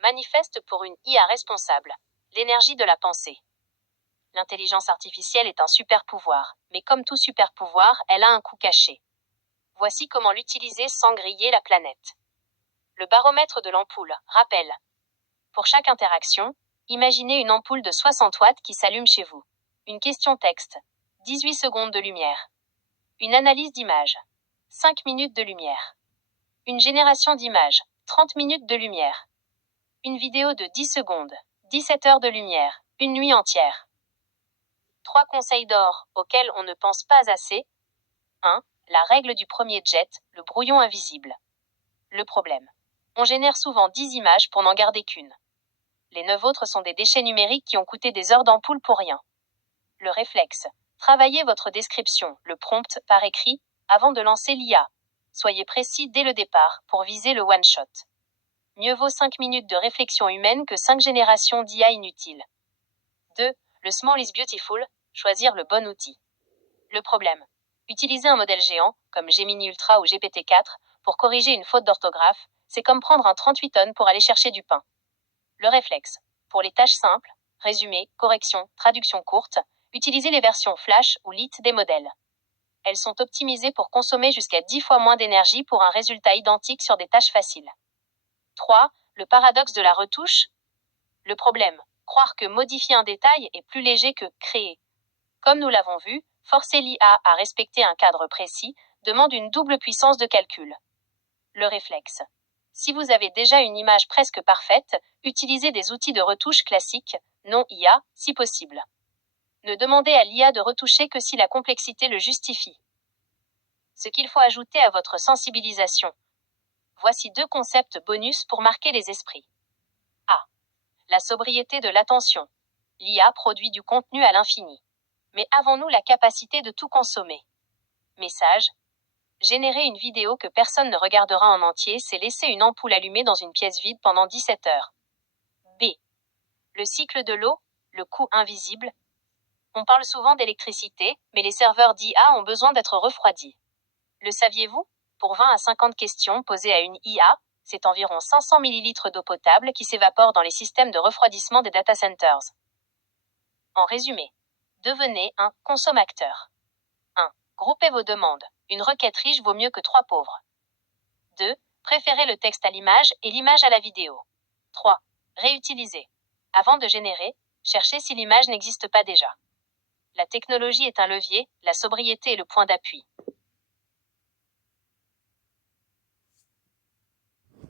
Manifeste pour une IA responsable. L'énergie de la pensée. L'intelligence artificielle est un super pouvoir, mais comme tout super pouvoir, elle a un coût caché. Voici comment l'utiliser sans griller la planète. Le baromètre de l'ampoule. Rappel. Pour chaque interaction, imaginez une ampoule de 60 watts qui s'allume chez vous. Une question texte. 18 secondes de lumière. Une analyse d'image. 5 minutes de lumière. Une génération d'images. 30 minutes de lumière. Une vidéo de 10 secondes. 17 heures de lumière. Une nuit entière. 3 conseils d'or auxquels on ne pense pas assez. 1. La règle du premier jet, le brouillon invisible. Le problème. On génère souvent 10 images pour n'en garder qu'une. Les 9 autres sont des déchets numériques qui ont coûté des heures d'ampoule pour rien. Le réflexe. Travaillez votre description, le prompt, par écrit, avant de lancer l'IA. Soyez précis dès le départ pour viser le one-shot. Mieux vaut 5 minutes de réflexion humaine que 5 générations d'IA inutiles. 2. Le small is beautiful, choisir le bon outil. Le problème. Utiliser un modèle géant, comme Gemini Ultra ou GPT-4, pour corriger une faute d'orthographe, c'est comme prendre un 38 tonnes pour aller chercher du pain. Le réflexe. Pour les tâches simples, résumé, correction, traduction courte, utilisez les versions Flash ou Lite des modèles. Elles sont optimisées pour consommer jusqu'à 10 fois moins d'énergie pour un résultat identique sur des tâches faciles. 3. Le paradoxe de la retouche. Le problème. Croire que modifier un détail est plus léger que créer. Comme nous l'avons vu, forcer l'IA à respecter un cadre précis demande une double puissance de calcul. Le réflexe. Si vous avez déjà une image presque parfaite, utilisez des outils de retouche classiques, non IA, si possible. Ne demandez à l'IA de retoucher que si la complexité le justifie. Ce qu'il faut ajouter à votre sensibilisation. Voici 2 concepts bonus pour marquer les esprits. A. La sobriété de l'attention. L'IA produit du contenu à l'infini. Mais avons-nous la capacité de tout consommer? Message. Générer une vidéo que personne ne regardera en entier, c'est laisser une ampoule allumée dans une pièce vide pendant 17 heures. B. Le cycle de l'eau, le coût invisible. On parle souvent d'électricité, mais les serveurs d'IA ont besoin d'être refroidis. Le saviez-vous? Pour 20 à 50 questions posées à une IA, c'est environ 500 ml d'eau potable qui s'évapore dans les systèmes de refroidissement des data centers. En résumé, devenez un consommateur. 1. Groupez vos demandes. Une requête riche vaut mieux que 3 pauvres. 2. Préférez le texte à l'image et l'image à la vidéo. 3. Réutilisez. Avant de générer, cherchez si l'image n'existe pas déjà. La technologie est un levier, la sobriété est le point d'appui.